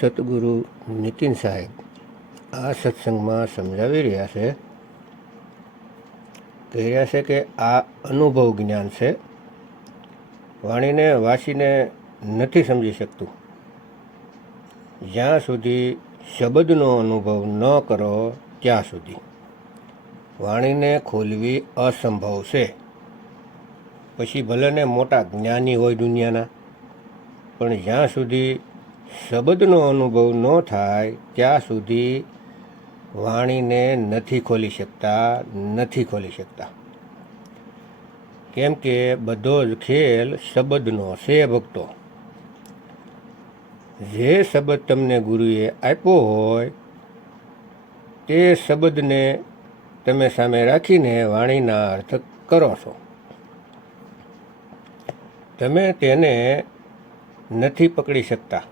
સતગુરુ નીતિન સાહેબ આ સત્સંગમાં સમજાવી રહ્યા છે કહી રહ્યા છે કે આ અનુભવ જ્ઞાન છે વાણીને વાંચીને નથી સમજી શકતું જ્યાં સુધી શબ્દનો અનુભવ ન કરો, ત્યાં સુધી। વાણીને ખોલવી અસંભવ છે। પછી ભલેને મોટા જ્ઞાની હોય દુનિયાના, પણ જ્યાં સુધી શબ્દનો અનુભવ ન થાય ત્યાં સુધી વાણીને નથી ખોલી શકતા, નથી ખોલી શકતા. કેમ કે બધો જ ખેલ શબ્દનો છે ભક્તો. જે શબ્દ તમને ગુરુએ આપ્યો હોય, તે શબ્દને તમે સામે રાખીને વાણીના અર્થ કરો છો. તમે તેને નથી પકડી શકતા.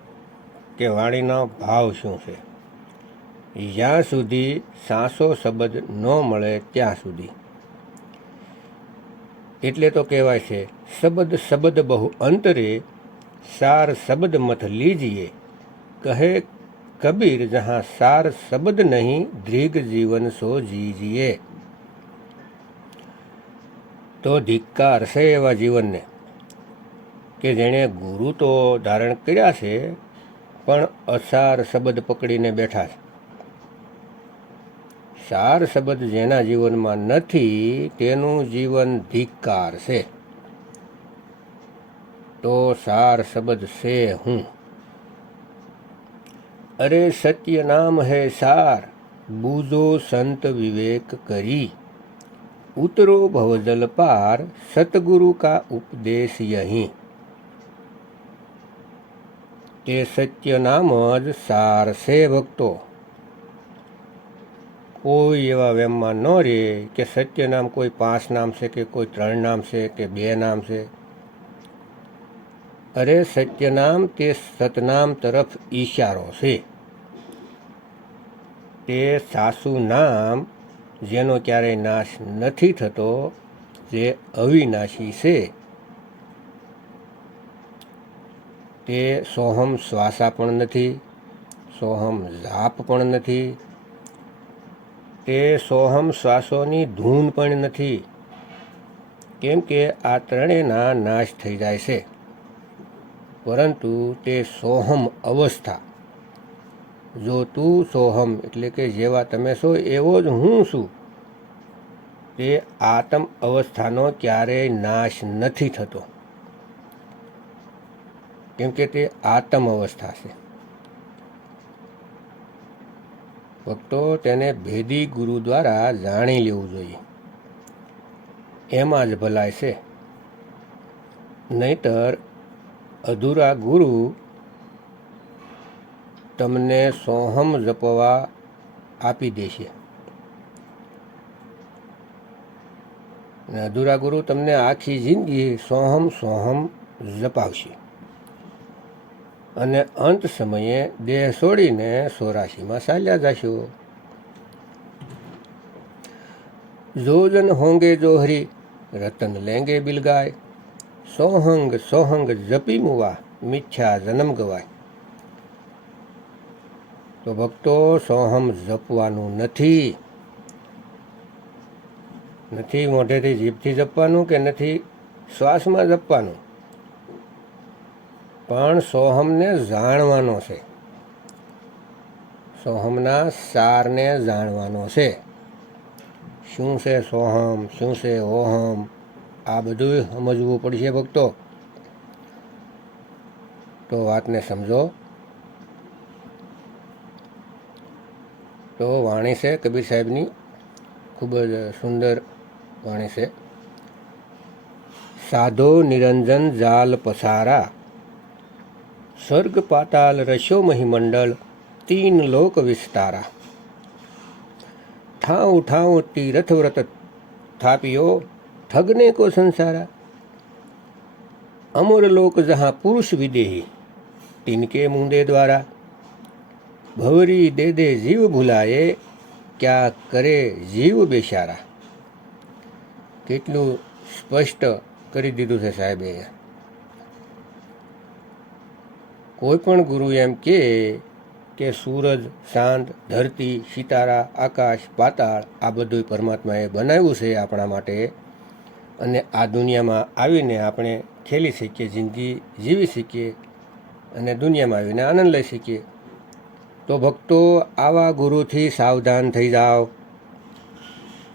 કે વાણીનો ભાવ શું છે? જ્યાં સુધી સાસો શબ્દ ન મળે, ત્યાં સુધી. એટલે તો કહેવાય છે, શબ્દ શબ્દ બહુ અંતરે, સાર શબ્દ મત લીજીએ. કહે કબીર, જહાં સાર શબ્દ નહીં દૃગ જીવન સો જીજીએ. તો ધિક્કાર છે એવા જીવનને, કે જેણે ગુરુ તો ધારણ કર્યા છે પણ અસાર શબ્દ પકડીને બેઠા છે. સાર શબ્દ જેના જીવનમાં નથી, તેનું જીવન ધિક્કાર છે. તો સાર શબ્દ છે હું? અરે સત્ય નામ હૈ સાર બૂઝો સંત વિવેક કરી. ઉતરો ભવજલ પાર સતગુરુ કા ઉપદેશ યહીં. તે સત્ય નામ જ સાર છે ભક્તો. કોઈ એવા વેમમાં ન રહે કે સત્ય નામ કોઈ પાંચ નામ છે કે કોઈ ત્રણ નામ છે કે બે નામ છે. અરે સત્ય નામ તે સતનામ તરફ ઈશારો છે. તે સાસુ નામ જેનો ક્યારેય નાશ નથી થતો, જે અવિનાશી છે. તે સોહમ શ્વાસા પણ નથી, સોહમ જાપ પણ નથી, તે સોહમ શ્વાસોની ધૂન પણ નથી, કેમ કે આ ત્રણેયના નાશ થઈ જાય છે. પરંતુ તે સોહમ અવસ્થા. જો તું સોહમ, એટલે કે જેવા તમે છો, એવો જ હું છું, તે આત્મ અવસ્થાનો ક્યારેય નાશ નથી થતો. કેમ કે તે આત્મ અવસ્થા છે. ભક્તો તેને ભેદી ગુરુ દ્વારા જાણી લેવું જોઈએ. એમાં જ ભલાય છે. નહીતર અધૂરા ગુરુ તમને સોહમ જપવા આપી દેશે. અધૂરા ગુરુ તમને આખી જિંદગી સોહમ સોહમ જપાવશે. અને અંત સમયે દેહ છોડીને સોરાશીમાં ચાલ્યા જશો. જોજન હોંગે જોહરી, રતન લેંગે બિલગાય, સોહંગ સોહંગ જપી મુવા, મિથ્યા જન્મ ગવાય. તો ભક્તો, સોહમ જપવાનું નથી. નથી મોઢેથી જીભથી જપવાનું કે નથી શ્વાસમાં જપવાનું? પણ સોહમને જાણવાનો છે. સોહમના સારને જાણવાનો છે. શું છે સોહમ? શું છે ઓહમ? આ બધું સમજવું પડશે ભક્તો. તો વાતને સમજો. તો વાણી છે કબીર સાહેબની. ખૂબ જ સુંદર વાણી છે. સાધો નિરંજન જાલ પસારા. સ્વર્ગ પાતાલ રશો મહિમંડળ તીન લોક વિસ્તારા ઠાઉ ઠાઉ તીરથ વ્રત થાપ્યો ठगने को संसारा अमर लोक जहाँ पुरुष विदेही तिनके मुंदे द्वारा भवरी दे दे जीव भुलाए क्या કરે જીવ બેચારા કેટલું સ્પષ્ટ કરી દીધું છે સાહેબે કોઈ પણ ગુરુ એમ કહે કે સૂરજ, ચાંદ, ધરતી, સિતારા, આકાશ, પાતાળ આ બધું પરમાત્માએ બનાવ્યું છે આપણા માટે. અને આ દુનિયામાં આવીને આપણે ખેલી શકીએ, જિંદગી જીવી શકીએ અને દુનિયામાં આવીને આનંદ લઈ શકીએ. તો ભક્તો, આવા ગુરુથી સાવધાન થઈ જાઓ.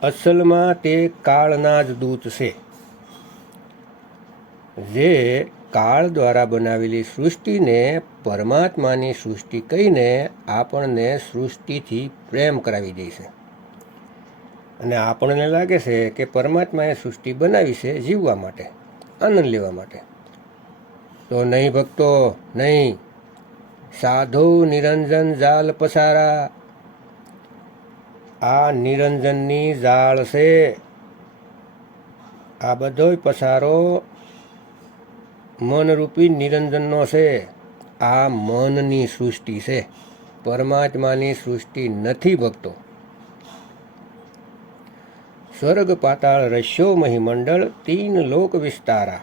અસલમાં તે કાળના જ દૂત છે. જે કાળ દ્વારા બનાવેલી સૃષ્ટિને પરમાત્માની સૃષ્ટિ કહીને આપણને સૃષ્ટિથી પ્રેમ કરાવી દે છે. અને આપણને લાગે છે કે પરમાત્માએ સૃષ્ટિ બનાવી છે જીવવા માટે, આનંદ લેવા માટે. તો નહીં ભક્તો, નહીં. સાધુ નિરંજન જાલ પસારા. આ નિરંજનની જાળ છે. આ બધોય પસારો મનરૂપી નિરંજનનો છે. આ મનની સૃષ્ટિ છે. પરમાત્માની સૃષ્ટિ નથી ભક્તો. સ્વર્ગ પાતાળ રશ્યો મહિમંડળ તીન લોક વિસ્તારા.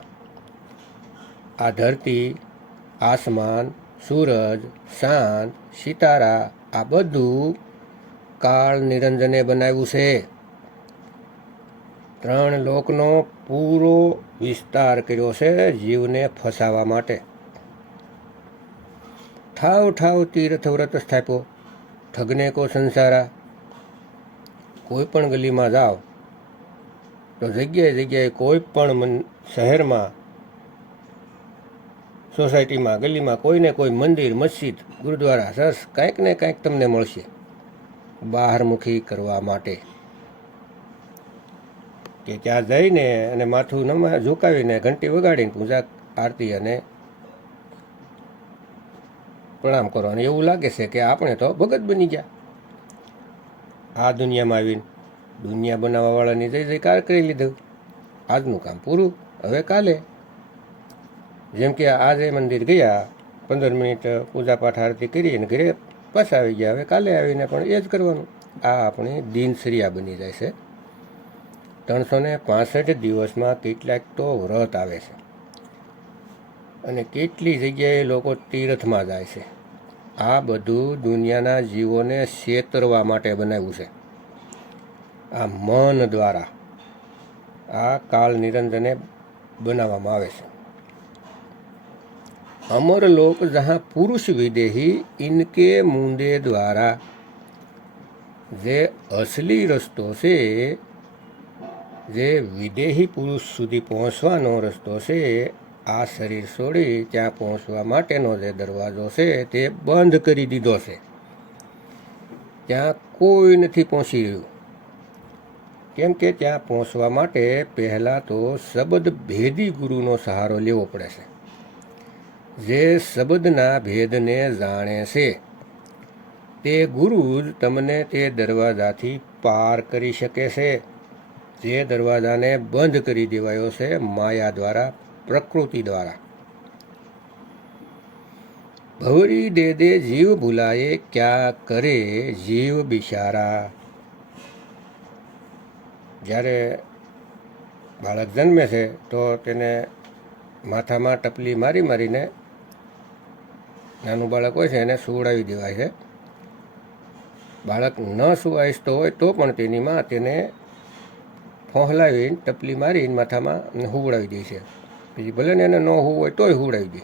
આ ધરતી, આસમાન, સૂરજ, ચાંદ, સિતારા, આ બધું કાળ નિરંજને બનાવ્યું છે. ત્રણ લોકનો પૂરો વિસ્તાર કર્યો છે જીવને ફસાવા માટે. ઠાવ ઠાવ તીર્થ વ્રત સ્થાપ્યો. ઠગને કો સંસારા, કોઈ પણ ગલીમાં જાઓ, તો જગ્યાએ જગ્યાએ કોઈ પણ શહેરમાં, સોસાયટીમાં, ગલીમાં કોઈને કોઈ મંદિર, મસ્જિદ, ગુરુદ્વારા, સરસ, કાંઈક ને કાંઈક તમને મળશે. બહારમુખી કરવા માટે. કે ત્યાં જઈને અને માથું નમા, ઝુકાવીને ઘંટી વગાડીને પૂજા આરતી અને પ્રણામ કરો અને એવું લાગે છે કે આપણે તો ભગત બની ગયા. આ દુનિયામાં આવીને દુનિયા બનાવવાવાળાની જય જયકાર કરી લીધું. આજનું કામ પૂરું. હવે કાલે જેમ કે આજે મંદિર ગયા, પંદર મિનિટ પૂજા પાઠ આરતી કરી અને ઘરે પાછા આવી ગયા. હવે કાલે આવીને પણ એ જ કરવાનું. આ આપણી દિનચર્યા બની જાય છે. ત્રણસો ને પાસઠ દિવસમાં કેટલાક તો વ્રત આવે છે અને કેટલી જગ્યાએ લોકો તીર્થમાં જાય છે આ બધું દુનિયાના જીવોને છેતરવા માટે બનાવ્યું છે આ મન દ્વારા આ કાળ નિરંજને બનાવવામાં આવે છે अमर लोक जहाँ पुरुष विदेही इनके मुंडे द्वारा જે અસલી રસ્તો છે જે વિદેહી પુરુષ સુધી પહોંચવાનો રસ્તો છે, આ શરીર છોડી ત્યાં પહોંચવા માટેનો જે દરવાજો છે તે બંધ કરી દીધો છે. ત્યાં કોઈ નથી પહોંચી રહ્યું. કેમ કે ત્યાં પહોંચવા માટે પહેલાં તો શબ્દ ભેદી ગુરુનો સહારો લેવો પડે છે. જે શબ્દના ભેદને જાણે છે, તે ગુરુ જ તમને તે દરવાજાથી પાર કરી શકે છે. જે દરવાજાને બંધ કરી દેવાયો છે માયા દ્વારા, પ્રકૃતિ દ્વારા. ભવરી દે દે જીવ ભૂલાએ, ક્યાં કરે જીવ બિશારા? જ્યારે બાળક જન્મે છે, તો તેને માથામાં ટપલી મારી મારીને નાનું બાળક હોય છે, એને સુવડાવી દેવાય છે. બાળક ન સુવાઈશતો હોય, તો પણ તેની માં તેને ફોહલાવીને ટપલી મારીને માથામાં હુવડાવી દે છે. પછી ભલે ને એને ન હોવું હોય તોય હુવડાવી દે.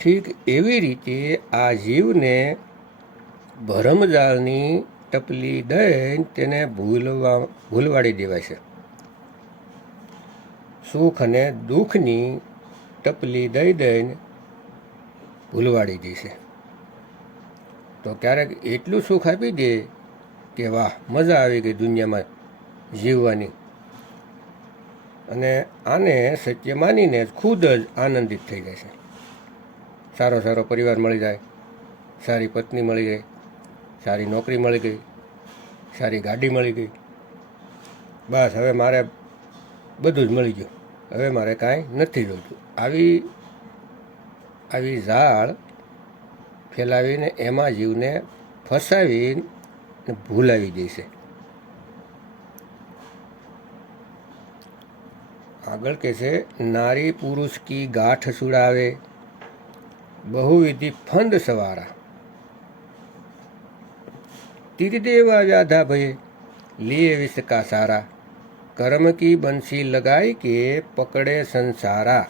ઠીક એવી રીતે આ જીવને ભરમજાળની ટપલી દઈને તેને ભૂલવા, ભૂલવાડી દેવાય છે. સુખ અને દુઃખની ટપલી દઈ દઈને ભૂલવાડી દે છે. તો ક્યારેક એટલું સુખ આપી દે કે વાહ, મજા આવી ગઈ દુનિયામાં જીવવાની. અને આને સત્ય માનીને ખુદ જ આનંદિત થઈ જાય છે. સારો સારો પરિવાર મળી જાય, સારી પત્ની મળી ગઈ, સારી નોકરી મળી ગઈ, સારી ગાડી મળી ગઈ. બસ, હવે મારે બધું જ મળી ગયું. હવે મારે કાંઈ નથી જોઈતું. આવી આવી ઝાડ ફેલાવીને એમાં જીવને ફસાવીને ભૂલાવી દેશે આગળ કહે છે, નારી પુરુષ કી ગાંઠ સુડાવે, બહુવિધિ ફંદ સવારા. તીરદેવા વ્યાધા ભયે લીએ વિષકા સારા, કર્મ કી બંસી લગાઈ કે પકડે સંસારા.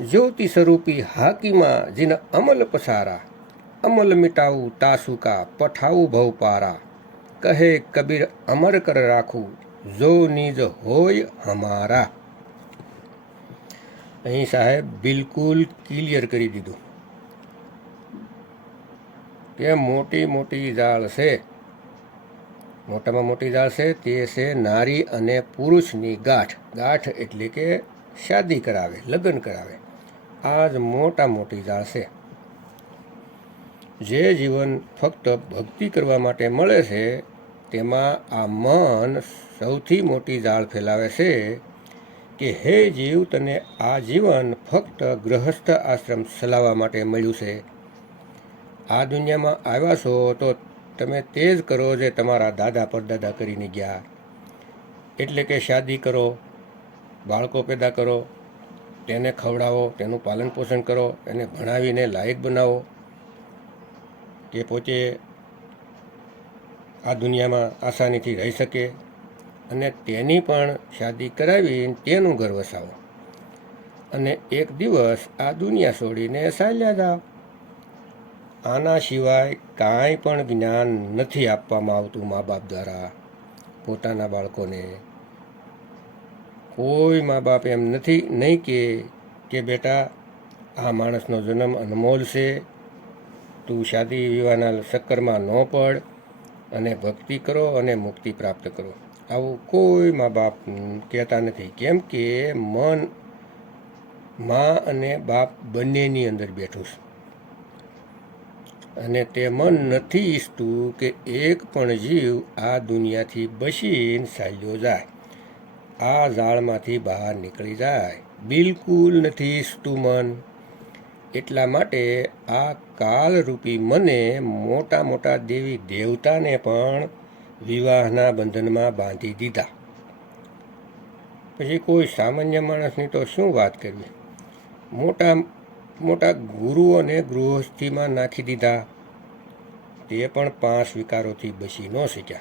જ્યોતિ સ્વરૂપી હાકીમાં, જીન અમલ પસારા. અમલ મિટાવું તાસુકા પઠાવું ભવ પારા. કહે કબીર, અમર કર રાખું, જો નિજ હોય અમારા. અહીં સાહેબ બિલકુલ ક્લિયર કરી દીધું. કે મોટી મોટી જાળ છે. મોટામાં મોટી જાળ છે, તે છે નારી અને પુરુષની ગાંઠ. ગાંઠ એટલે કે શાદી કરાવે, લગ્ન કરાવે. આ જ મોટા મોટી જાળ છે. જે જીવન ફક્ત ભક્તિ કરવા માટે મળે છે, તેમાં આ મન સૌથી મોટી જાળ ફેલાવે છે કે હે જીવ, તને આ જીવન ફક્ત ગૃહસ્થ આશ્રમ ચલાવવા માટે મળ્યું છે. આ દુનિયામાં આવ્યા છો તો તમે તે જ કરો જે તમારા દાદા પરદાદા કરીને ગયા. એટલે કે શાદી કરો, બાળકો પેદા કરો, તેને ખવડાવો, તેનું પાલન પોષણ કરો, એને ભણાવીને લાયક બનાવો. કે પોતે આ દુનિયામાં આસાનીથી રહી શકે અને તેની પણ શાદી કરાવી તેનું ઘર વસાવો. અને એક દિવસ આ દુનિયા છોડીને ચાલ્યા જાઓ. આના સિવાય કાંઈ પણ જ્ઞાન નથી આપવામાં આવતું મા બાપ દ્વારા. પોતાના બાળકોને કોઈ મા બાપ એમ નથી, નહીં કે કે બેટા, આ માણસનો જન્મ અનમોલ છે તું શાદી વિવાહના ચક્કરમાં ન પડ અને ભક્તિ કરો અને મુક્તિ પ્રાપ્ત કરો. આવું કોઈ મા બાપ કહેતા નથી. કેમ કે મન મા અને બાપ બંનેની અંદર બેઠું છે. અને તે મન નથી ઈચ્છતું કે એક પણ જીવ આ દુનિયાથી બસીને ચાલ્યો જાય. આ ઝાડમાંથી બહાર નીકળી જાય. બિલકુલ નથી ઈચ્છતું મન. એટલા માટે આ કાલરૂપી મને મોટા મોટા દેવી દેવતાને પણ વિવાહના બંધનમાં બાંધી દીધા. પછી કોઈ સામાન્ય માણસની તો શું વાત કરવી? મોટા મોટા ગુરુઓને ગૃહસ્થીમાં નાખી દીધા. તે પણ પાંચ વિકારોથી બસી ન શીખ્યા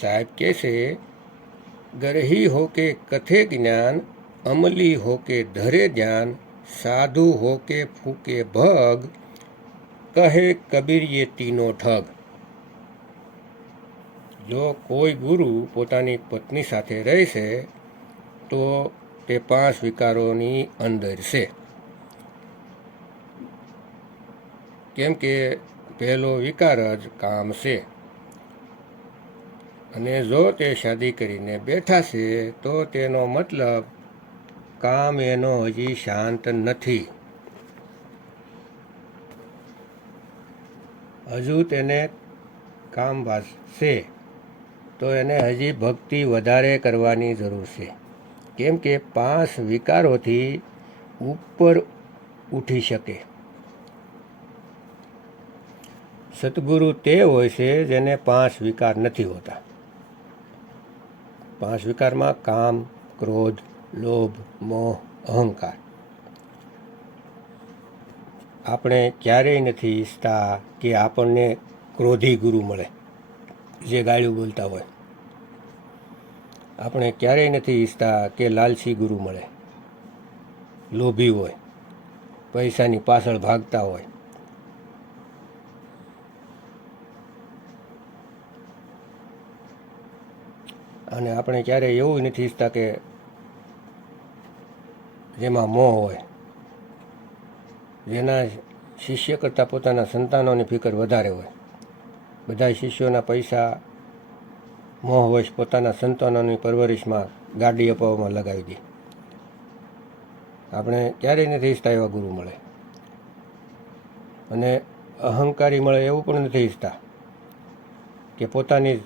સાહેબ કહે છે, ગરહી હો કે કથે જ્ઞાન, અમલી હો કે ધરે ધ્યાન સાધુ હો કે ફૂકે ભગ, કહે કબીર ये તીનો ઠગ. જો કોઈ ગુરુ પોતાની પત્ની સાથે રહેશે, તો તે પાંચ વિકારોની અંદર છે. કેમ કે પહેલો વિકાર જ કામ છે. અને જો તે શાદી કરીને બેઠા છે, તો તેનો મતલબ કામ એનો હજી શાંત નથી. હજુ તેને કામ છે તો એને હજી ભક્તિ વધારે કરવાની જરૂર છે. કેમ કે પાંચ વિકારોથી ઉપર ઉઠી શકે. સદગુરુ તે હોય છે જેને પાંચ વિકાર નથી હોતા. પાંચ વિકારમાં કામ, ક્રોધ લોભ, મોહ, અહંકાર. આપણે ક્યારેય નથી ઈચ્છતા કે આપણને ક્રોધી ગુરુ મળે, જે ગાળ્યું બોલતા હોય. આપણે ક્યારેય નથી ઈચ્છતા કે લાલસી ગુરુ મળે, લોભી હોય, પૈસાની પાછળ ભાગતા હોય. અને આપણે ક્યારેય એવું નથી ઈચ્છતા કે જેમાં મોહ હોય. જેના શિષ્ય કરતાં પોતાના સંતાનોની ફિકર વધારે હોય. બધા શિષ્યોના પૈસા મોહવશ પોતાના સંતાનોની પરવરિશમાં ગાડી અપાવવામાં લગાવી દે. આપણે ક્યારેય નથી ઈચ્છતા એવા ગુરુ મળે. અને અહંકારી મળે એવું પણ નથી ઈચ્છતા કે પોતાની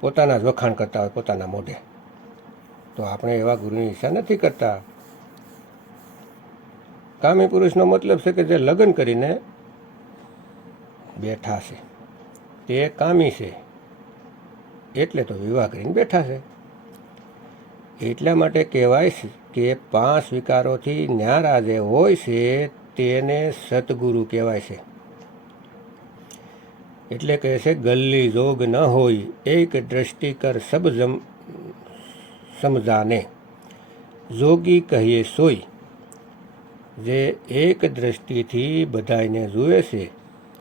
પોતાના જ વખાણ કરતા હોય, પોતાના મોઢે. તો આપણે એવા ગુરુની ઈચ્છા નથી કરતા. કામી પુરુષનો મતલબ છે કે જે લગ્ન કરીને બેઠા છે. તે કામી છે. એટલે તો વિવાહ કરીને બેઠા છે. એટલા માટે કહેવાય છે કે પાંચ વિકારોથી ન્યારા જે હોય છે તેને સદગુરુ કહેવાય છે. એટલે કહે છે, ગલ્લી જોગ ન હોય, એક દ્રષ્ટિ કર સબ જમ સમજાને. જોગી કહીએ સોય જે એક દ્રષ્ટિથી બધાને જુએ છે,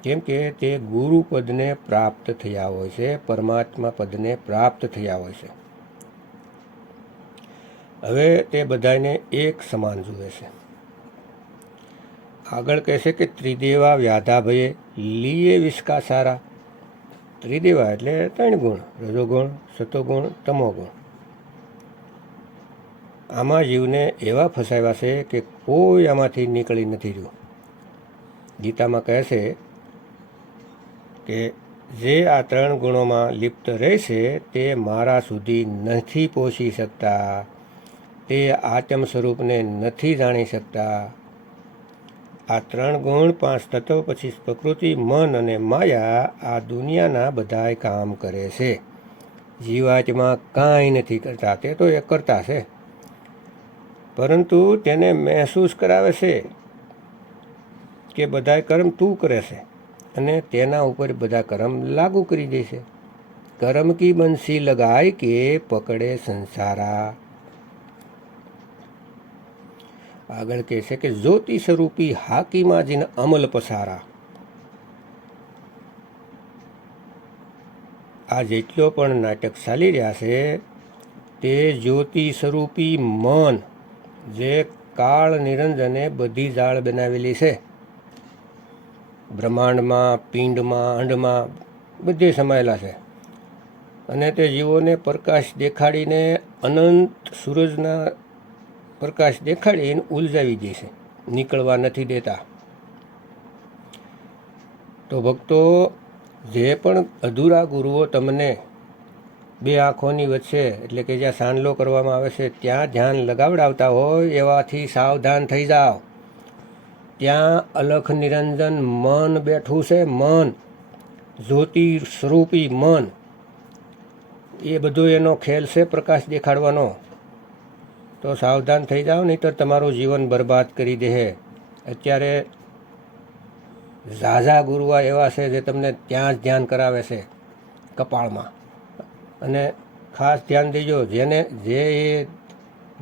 કેમ કે તે ગુરુ પદને પ્રાપ્ત થયા હોય છે, પરમાત્મા પદને પ્રાપ્ત થયા હોય છે. હવે તે બધાને એક સમાન જુએ છે. આગળ કહેશે કે, ત્રિદેવા વ્યાધાભયે લીએ વિસ્કા સારા ત્રિદેવા એટલે ત્રણ ગુણ, રજોગુણ, સતોગુણ, તમોગુણ. આમાં જીવને એવા ફસાવ્યા છે કે કોઈ આમાંથી નીકળી નથી રહ્યું. ગીતામાં કહે છે કે જે આ ત્રણ ગુણોમાં લિપ્ત રહેશે તે મારા સુધી નથી પહોંચી શકતા, તે આત્મ સ્વરૂપને નથી જાણી શકતા. આ ત્રણ ગુણ પાંચ તત્વ પછી પ્રકૃતિ, મન અને માયા આ દુનિયાના બધાય કામ કરે છે. જીવાતમાં કાંઈ નથી કરતા, તે તો એ કરતા છે. પરંતુ તેને મહેસૂસ કરાવે છે કે બધાય કર્મ તું કરે છે અને તેના ઉપર બધા કર્મ લાગુ કરી દે છે. કર્મ કી બંસી લગાય કે પકડે સંસારા. આગળ કહે છે કે જ્યોતિ સ્વરૂપી હાકીમાં જીને અમલ પસારા. આ જેટલો પણ નાટક ચાલી રહ્યા છે તે જ્યોતિ સ્વરૂપી મન જે કાળ નિરંજને બધી જાળ બનાવેલી છે. બ્રહ્માંડમાં, પિંડમાં, અંડમાં બધે સમાયેલા છે. અને તે જીવોને પ્રકાશ દેખાડીને અનંત સૂરજના પ્રકાશ દેખાડીને ઉલઝાવી દે છે. નીકળવા નથી દેતા. તો ભક્તો, જે પણ અધૂરા ગુરુઓ તમને બે આંખોની વચ્ચે, એટલે કે જ્યાં સાંડલો કરવામાં આવે છે, ત્યાં ધ્યાન લગાવડાવતા હોય એવાથી સાવધાન થઈ જાઓ. ત્યાં અલખ નિરંજન મન બેઠું છે, મન. જ્યોતિ સ્વરૂપી મન. એ બધો એનો ખેલ છે પ્રકાશ દેખાડવાનો. તો સાવધાન થઈ જાઓ, નહીંતર તમારું જીવન બરબાદ કરી દે. અત્યારે ઝાઝા ગુરુવા એવા છે જે તમને ત્યાં જ ધ્યાન કરાવે છે, કપાળમાં. અને ખાસ ધ્યાન દેજો, જેને જે એ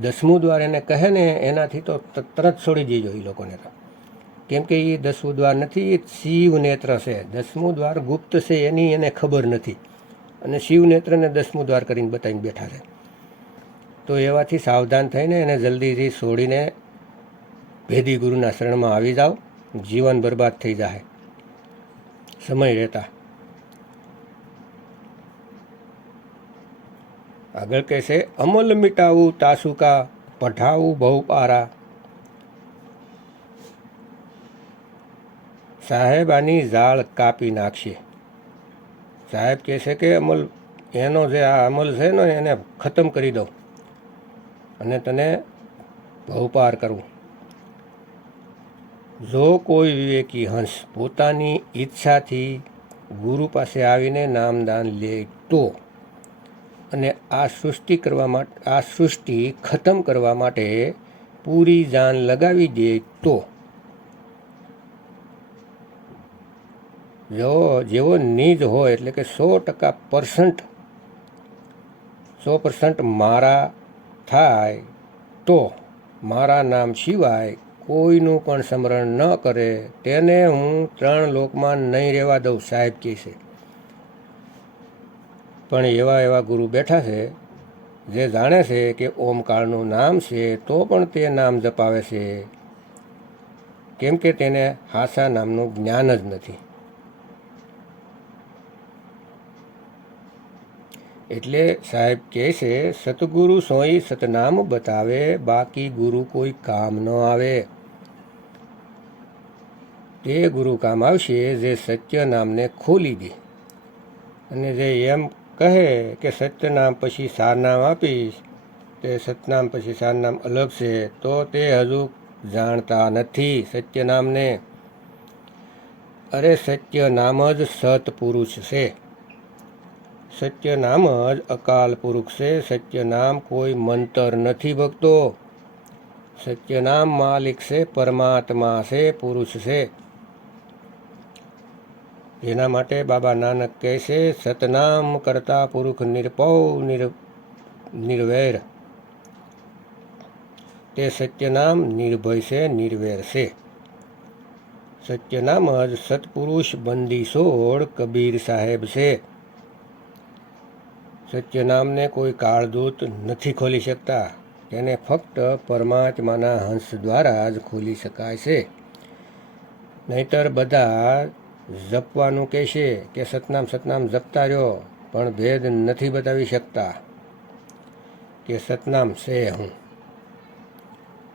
દસમું દ્વાર એને કહે ને, એનાથી તો તરત છોડી દેજો એ લોકોને તો. કેમ કે એ દસમું દ્વાર નથી એ શિવ નેત્ર છે. દસમું દ્વાર ગુપ્ત છે, એની એને ખબર નથી. અને શિવ નેત્રને દસમું દ્વાર કરીને બતાવીને બેઠા છે. તો એવાથી સાવધાન થઈને એને જલ્દીથી છોડીને ભેદી ગુરુના શરણમાં આવી જાઓ. જીવન બરબાદ થઈ જાય સમય રહેતા. આગળ કહેશે, અમલ મિટાવું તાસુકા પઢાવું બહુ પારા સાહેબ, આની ઝાડ કાપી નાખશે. સાહેબ કહેશે કે, અમલ, એનો જે આ અમલ છે ને, એને ખતમ કરી દઉં અને તને બહુપાર કરવું જો કોઈ વિવેકી હંસ પોતાની ઈચ્છાથી ગુરુ પાસે આવીને નામદાન લે તો આ સૃષ્ટિ કરવા માટે આ સૃષ્ટિ ખતમ કરવા માટે પૂરી જાન લગાવી દે તો. જેવો જેવો નિજ હોય એટલે કે સો ટકા પર્સન્ટ સો પર્સન્ટ મારા થાય તો, મારા નામ સિવાય કોઈનું પણ સ્મરણ ન કરે, તેને હું ત્રણ લોકમાં નહીં રહેવા દઉં, સાહેબ કહે છે. પણ એવા એવા ગુરુ બેઠા છે, જે જાણે છે કે ઓમકારનું નામ છે, તો પણ તે નામ જપાવે છે. કેમ કે તેને હાસા નામનું જ્ઞાન જ નથી. એટલે સાહેબ કહે છે, સતગુરુ સોઈ સતનામ બતાવે, બાકી ગુરુ કોઈ કામ ન આવે. તે ગુરુ કામ આવશે જે સત્ય નામને ખોલી દે. અને જે એમ કહે કે સત્યનામ પછી સારનામ આપીશ. તે સતનામ પછી સારનામ અલગ છે, તો તે હજુ જાણતા નથી સત્યનામને. અરે સત્ય નામ જ સતપુરુષ છે. સત્ય નામ જ અકાલ પુરુષ છે. સત્ય નામ કોઈ મંતર નથી ભક્તો સત્યનામ માલિક છે, પરમાત્મા છે, પુરુષ છે. જેના માટે બાબા નાનક કહે છે, સતનામ કરતા પુરુષ નિરપૌ નિર, નિર્વૈર. તે સત્યનામ નિર્ભય છે, નિર્વેર છે. સત્યનામ જ સત્પુરુષ બંદી સોળ કબીર સાહેબ છે. સત્યનામને કોઈ કાળદૂત નથી ખોલી શકતા. તેને ફક્ત પરમાત્માના હંસ દ્વારા જ ખોલી શકાય છે. નહીતર બધા જપવાનું કહેશે કે સતનામ સતનામ જપતા રહ્યો, પણ ભેદ નથી બતાવી શકતા. કે સતનામ છે હું.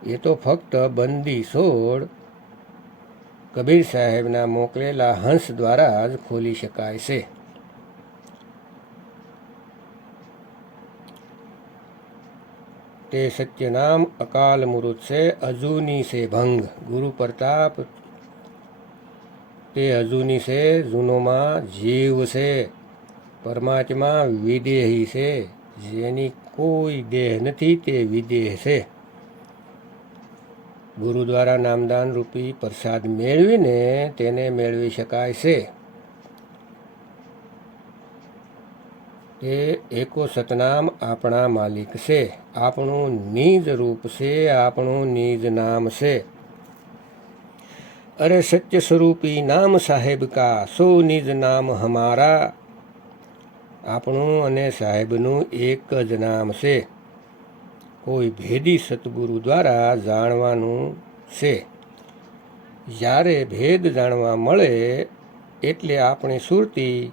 એ તો ફક્ત બંદી સોળ કબીર સાહેબના મોકલેલા હંસ દ્વારા જ ખોલી શકાય છે. તે સત્યનામ અકાલ મુરુત છે, અજુની છે ભંગ. ગુરુ પ્રતાપ તે અજુની છે, જૂનોમાં જીવ છે. પરમાત્મા વિદેહી છે. જેની કોઈ દેહ નથી, તે વિદેહ છે. ગુરુ દ્વારા નામદાન રૂપી પ્રસાદ મેળવીને તેને મેળવી શકાય છે. તે એકો સતનામ આપણા માલિક છે. આપણું નિજ રૂપ છે, આપણું નિજ નામ છે. અરે સત્ય સ્વરૂપી નામ સાહેબ કા, સો નિજ નામ હમારા. આપણું અને સાહેબનું એક જ નામ છે. કોઈ ભેદી સદગુરુ દ્વારા જાણવાનું છે. જ્યારે ભેદ જાણવા મળે, એટલે આપણી સુરતી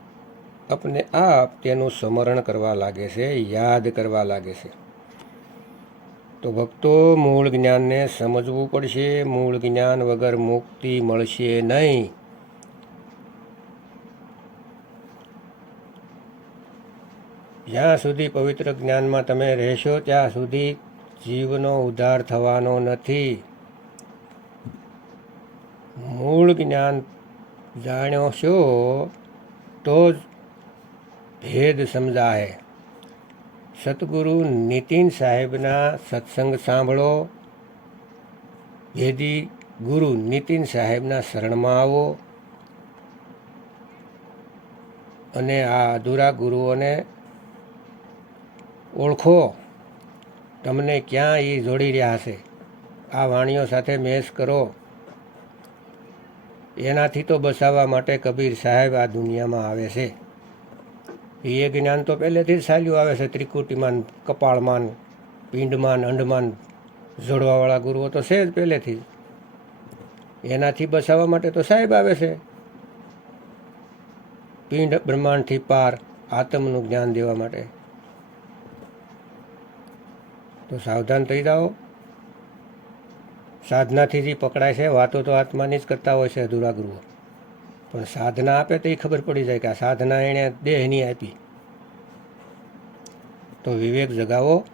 આપને આપ તેનું સ્મરણ કરવા લાગે છે, યાદ કરવા લાગે છે. તો ભક્તો, મૂળ જ્ઞાનને સમજવું પડશે. મૂળ જ્ઞાન વગર મુક્તિ મળશે નહીં. જ્યાં સુધી પવિત્ર જ્ઞાનમાં તમે રહેશો, ત્યાં સુધી જીવનો ઉદ્ધાર થવાનો નથી. મૂળ જ્ઞાન જાણ્યો છો, તો જ ભેદ સમજાય. સતગુરુ નીતિન સાહેબના સત્સંગ સાંભળો. ભેદી ગુરુ નીતિન સાહેબના શરણમાં આવો અને આ અધૂરા ગુરુઓને ઓળખો. તમને ક્યાં એ જોડી રહ્યા હશે? આ વાણીઓ સાથે મેસ કરો. એનાથી તો બસાવવા માટે કબીર સાહેબ આ દુનિયામાં આવે છે. એ જ્ઞાન તો પહેલેથી જ ચાલ્યું આવે છે. ત્રિકુટીમાન કપાળમાન પિંડમાન અંડમાન જોડવાવાળા ગુરુઓ તો છે જ પહેલેથી જ. એનાથી બચાવવા માટે તો સાહેબ આવે છે. પિંડ બ્રહ્માંડથી પાર આત્મનું જ્ઞાન દેવા માટે. તો સાવધાન થઈ જાઓ. સાધનાથી જે પકડાય છે, વાતો તો આત્માની જ કરતા હોય છે અધૂરા ગુરુઓ. પણ સાધના આપે તો એ ખબર પડી જાય કે આ સાધના એણે દેહની આપી. તો વિવેક જગાવો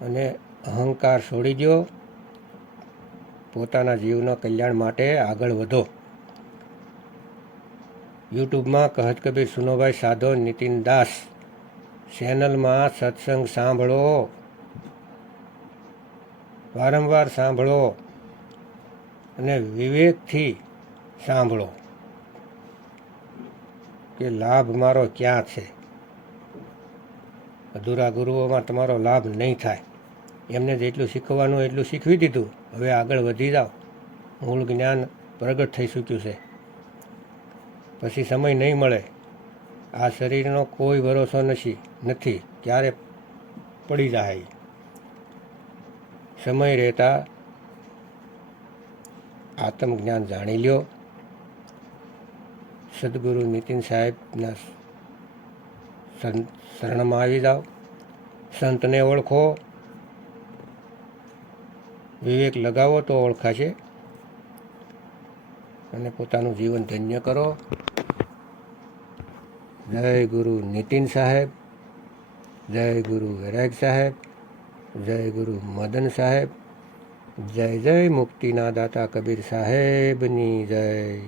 અને અહંકાર છોડી દો પોતાના જીવના કલ્યાણ માટે આગળ વધો. યુટ્યુબમાં કહત કબીર સુનોભાઈ સાધો, નીતિન દાસ, ચેનલમાં સત્સંગ સાંભળો. વારંવાર સાંભળો. અને વિવેકથી સાંભળો કે લાભ મારો ક્યાં છે. અધૂરા ગુરુઓમાં તમારો લાભ નહીં થાય. એમને જેટલું શીખવાનું એટલું શીખવી દીધું. હવે આગળ વધી જાઓ. મૂળ જ્ઞાન પ્રગટ થઈ ચૂક્યું છે. પછી સમય નહીં મળે. આ શરીરનો કોઈ ભરોસો નથી નથી. ક્યારે પડી જાય? સમય રહેતા આત્મજ્ઞાન જાણી લ્યો. સદગુરુ નીતિન સાહેબના શરણમાં આવી જાઓ. સંતને ઓળખો. વિવેક લગાવો તો ઓળખાશે. અને પોતાનું જીવન ધન્ય કરો. જય ગુરુ નીતિન સાહેબ. જય ગુરુ વૈરાગ સાહેબ. જય ગુરુ મદન સાહેબ. જય જય મુક્તિના દાતા કબીર સાહેબની જય.